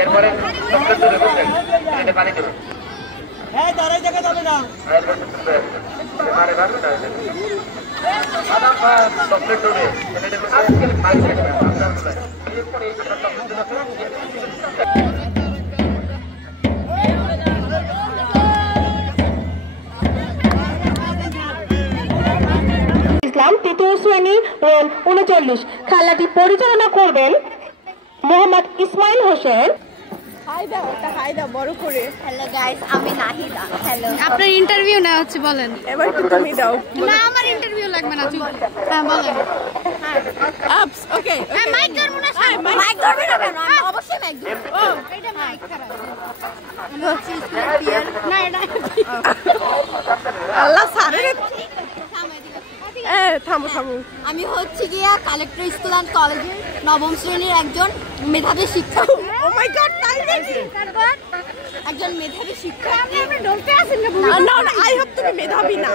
এরপরে পানি দেবে দাঁড়াই দেখা যাবে না ইসলাম তৃতীয় শ্রেণী 39 খেলাটি পরিচালনা করবেন মোহাম্মদ ইসমাইল হোসেন। আপনার ইন্টারভিউ না হচ্ছে বলেন এবার তুমি দাও না আমার ইন্টারভিউ লাগবে না হ্যাঁ বলেন আপস ওকে মাইক ধরবো না মাইক ধরবে না কেন অবশ্যই মাইক ধরবো ও এটা মাইক খারাপ আমি হচ্ছে স্কুল পিয়ার না এটা আল্লাহ সারে থামো থামো আমি হচ্ছে গিয়া কালেক্টর স্কুল এন্ড কলেজের নবম শ্রেণীর একজন মেধাবী শিক্ষক। ও মাই গড তাই নাকি একজন মেধাবী শিক্ষক। আপনি ডলতে আছেন না না আই হোপ তুমি মেধাবী না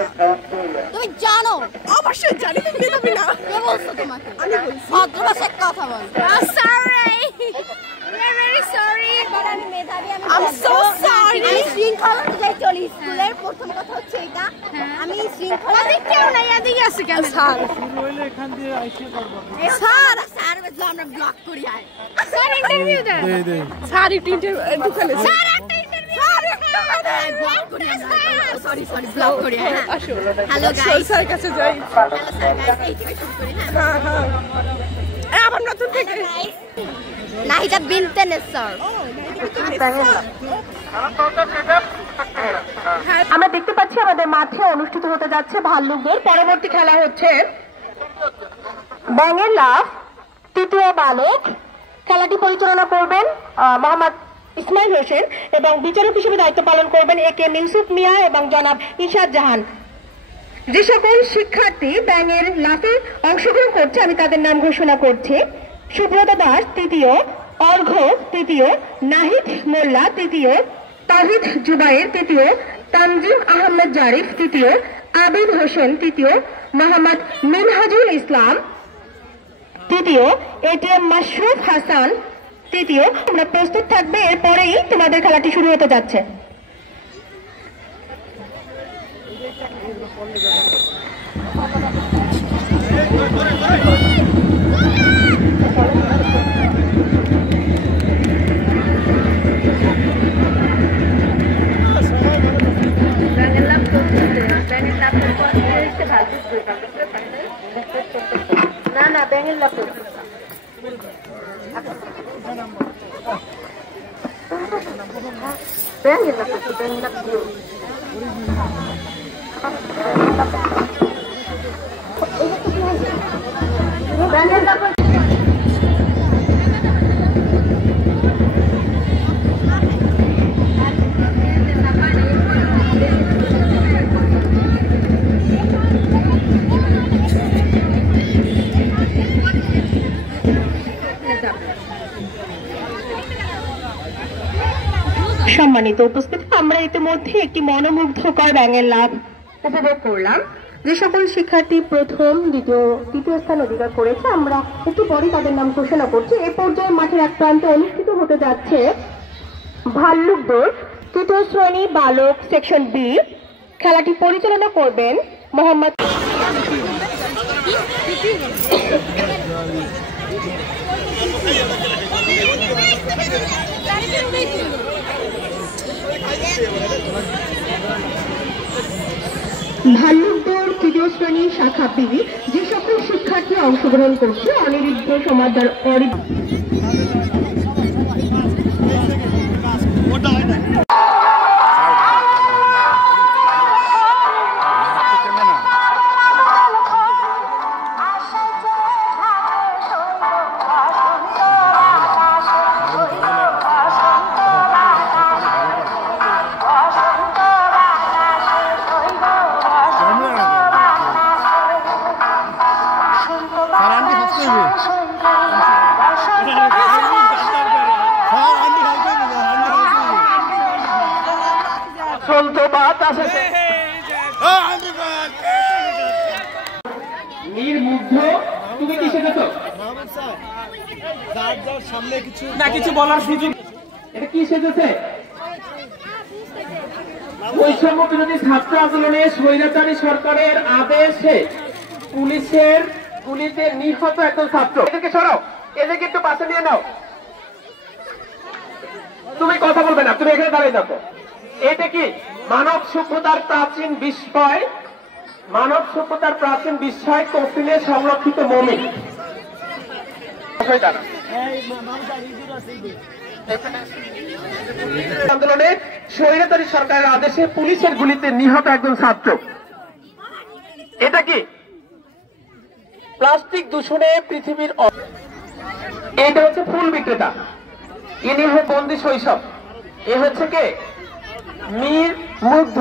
তুমি জানো অবশ্যই জানি তুমি মেধাবী না কে বলছো তোমাকে আমি বলছি ভদ্র ভাষায় কথা বল sorry we are very sorry but আমি মেধাবী I'm so sorry আমি শৃঙ্খলা অনুযায়ী চলি স্কুলের প্রথম কথা হচ্ছে এটা আমি শৃঙ্খলা কেউ নাই এদিকে আছে কেন স্যার শুরু হইলে এখান দিয়ে আইসা করব স্যার বললো আমরা ব্লক করি আয় স্যার ইন্টারভিউ দেন দেই স্যার একটু দোকানে স্যার একটা ইন্টারভিউ ব্লক করি সরি ব্লক করি আসো হ্যালো গাইস স্যার কাছে যাই হ্যালো স্যার গাইস এই থেকে শুরু করি হ্যাঁ হ্যাঁ আবার নতুন থেকে নাহিদা বিনতে নেসার। আমরা দেখতে পাচ্ছি আমাদের মাঠে অনুষ্ঠিত হতে যাচ্ছে ভাল্লুকদের পরবর্তী খেলা হচ্ছে ব্যাঙের লাফ তৃতীয় বালক। খেলাটি পরিচালনা করবেন মোহাম্মদ ইসমাইল হোসেন এবং বিচারক হিসেবে দায়িত্ব পালন করবেন এ কে ইউসুফ মিয়া এবং জনাব ইশাদ জাহান। যে সকল শিক্ষার্থী ব্যাঙের লাফে অংশগ্রহণ করছে আমি তাদের নাম ঘোষণা করছি। সুব্রত দাস তৃতীয়, অর্ঘ তৃতীয়, নাহিদ মোল্লা তৃতীয়, তাহিদ জুবাইর তৃতীয়, তানজিম আহমেদ জারিফ তৃতীয়, আবিদ হোসেন তৃতীয়, মোহাম্মদ মিনহাজুল ইসলাম তৃতীয়, এটিএম মাশরুফ হাসান তৃতীয়। তোমরা প্রস্তুত থাকবে, এরপরেই তোমাদের খেলাটি শুরু হতে যাচ্ছে। না ব্যাঙের লাফ সম্মানিত উপস্থিতি, আমরা ইতিমধ্যে একটি মনোমুগ্ধকর ব্যাঙের লাফ উপভোগ করলাম। যে সকল শিক্ষার্থী প্রথম, দ্বিতীয়, তৃতীয় স্থান অধিকার করেছে আমরা একটু পরে তাদের নাম ঘোষণা করছি। এ পর্যায়ে মাঠের এক প্রান্তে অনুষ্ঠিত হতে যাচ্ছে ভাল্লুক দৌড় তৃতীয় শ্রেণী বালক সেকশন বি। খেলাটি পরিচালনা করবেন মোহাম্মদ ভাল্লুক দৌড় তৃতীয় শ্রেণী শাখা বি। যে সকল শিক্ষার্থী অংশগ্রহণ করছে অনিরুদ্ধ সমাদার চলতো বাতাসে নির্মুগ্ধ তুমি কি সেজেছো না কিছু বলার সুযোগ এটা কি সেজেছে বৈষম্য বিরোধী ছাত্র আন্দোলনে স্বৈরাচারী সরকারের আদেশে পুলিশের গুলিতে নিহত একজন ছাত্র এদেরকে সরাও এদেরকে একটু পাশে নিয়ে নাও তুমি কথা বলবে না তুমি এখানে দাঁড়িয়ে থাকো এটা কি মানব সভ্যতার প্রাচীন বিস্ময় কফিনে সংরক্ষিত মমি আন্দোলনে স্বৈরাচারী সরকারের আদেশে পুলিশের গুলিতে নিহত একজন ছাত্র এটা কি প্লাস্টিক দূষণে পৃথিবীর এটা হচ্ছে ফুল বিক্রেতা ইনি হচ্ছে বন্দি শৈশব এ হচ্ছে কে মীর মুগ্ধ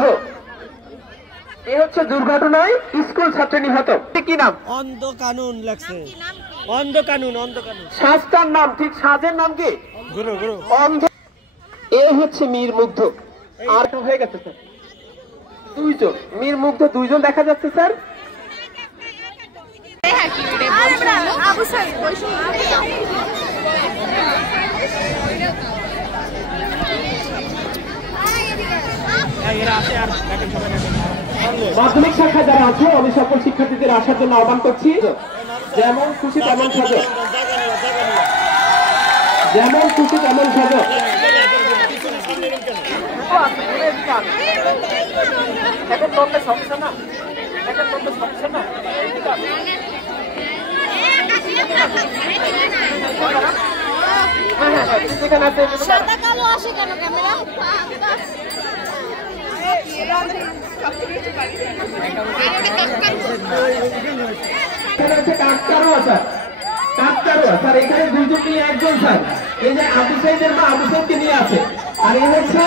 এ হচ্ছে দুর্ঘটনায় স্কুল ছাত্র নিহত কি নাম অন্ধ কানুন লাগছে অন্ধ কানুন সাজটার নাম ঠিক সাজের নাম কি অন্ধ এ হচ্ছে মীর মুগ্ধ আর হয়ে গেছে স্যার দুইজন মীর মুগ্ধ দুইজন দেখা যাচ্ছে স্যার মাধ্যমিক শাখায় যারা আছে আমি সকল শিক্ষার্থীদের আসার জন্য আহ্বান করছি যেমন খুশি তেমন সাজো যেমন খুশি তেমন সাজো এখন তোমরা সমস্যা না এখন তোমরা সমস্যা না সাদা কালো আসে কেন ক্যামেরা স্যার এখানে দুজন নিয়ে একজন স্যার এই যে আবু সাইদের মা আবু সাইদকে নিয়ে আছে আর এই হচ্ছে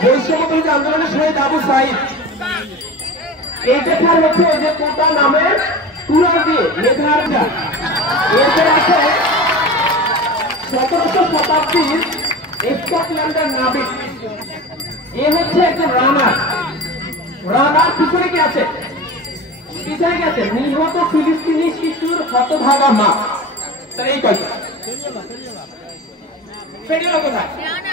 বৈষম্য বিরোধী আন্দোলনের শহীদ আবু সাইদ এইটা স্যার হচ্ছে ওই যে কোটা নামের তুলা দিয়ে লেখার এরপর আছে 1700 শতাব্দীর স্কটল্যান্ডের নাবিক এ হচ্ছে একজন রানার পিছনে কি আছে নিহত ফিলিস্তিনি শিশুর হতভাগা মা এই কথা ফেরিওলা কোথায়